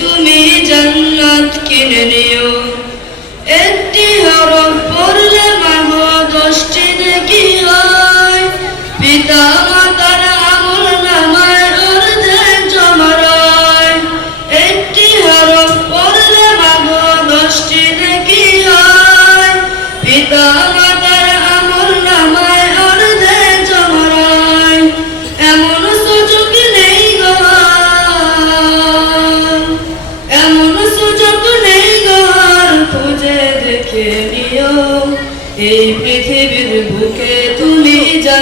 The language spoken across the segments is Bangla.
তুমি জান্নাত কিনে নিও।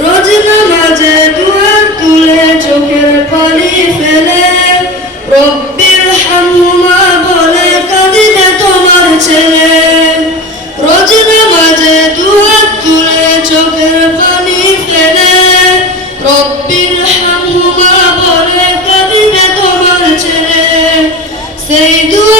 রোজ নামাজে দুহাত তুলে চোখের পানি ফেলে। রব্বির হামহুমা বলে কাঁদিবে তোমার ছেলে। রোজ নামাজে দুহাত তুলে চোখের পানি ফেলে। রব্বির হামহুমা বলে কাঁদিবে তোমার ছেলে। সেই দুয়াটাই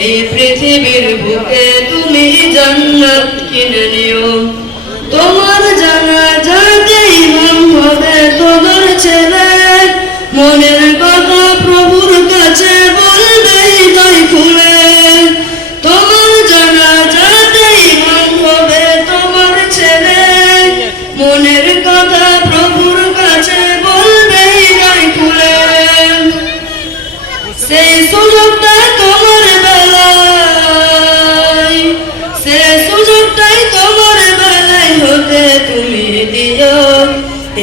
এই পৃথিবীর বুকে তুমি জান্নাত কিনে নিও। তোমার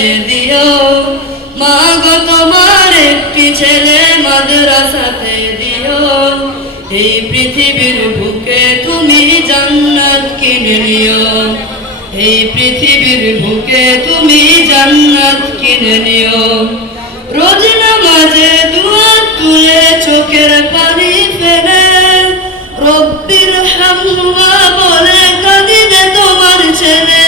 দিও। মা গো, তোমার একটি ছেলে মাদ্রাসাতে দিও। এই পৃথিবীর বুকে তুমি জান্নাত কিনে নিও। এই পৃথিবীর বুকে তুমি জান্নাত কিনে নিও। রোজ নামাজে দুয়ার তুলে চোখের পানি ফেলে। রব্বির হামহুয়া বলে কাঁদিবে তোমার ছেলে।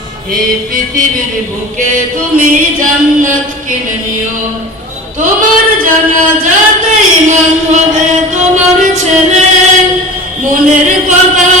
এই পৃথিবীর বুকে তুমি জান্নাত কিনে নিও। তোমার জানা যাতে ইমান হবে তোমার ছেলে। মনের কথা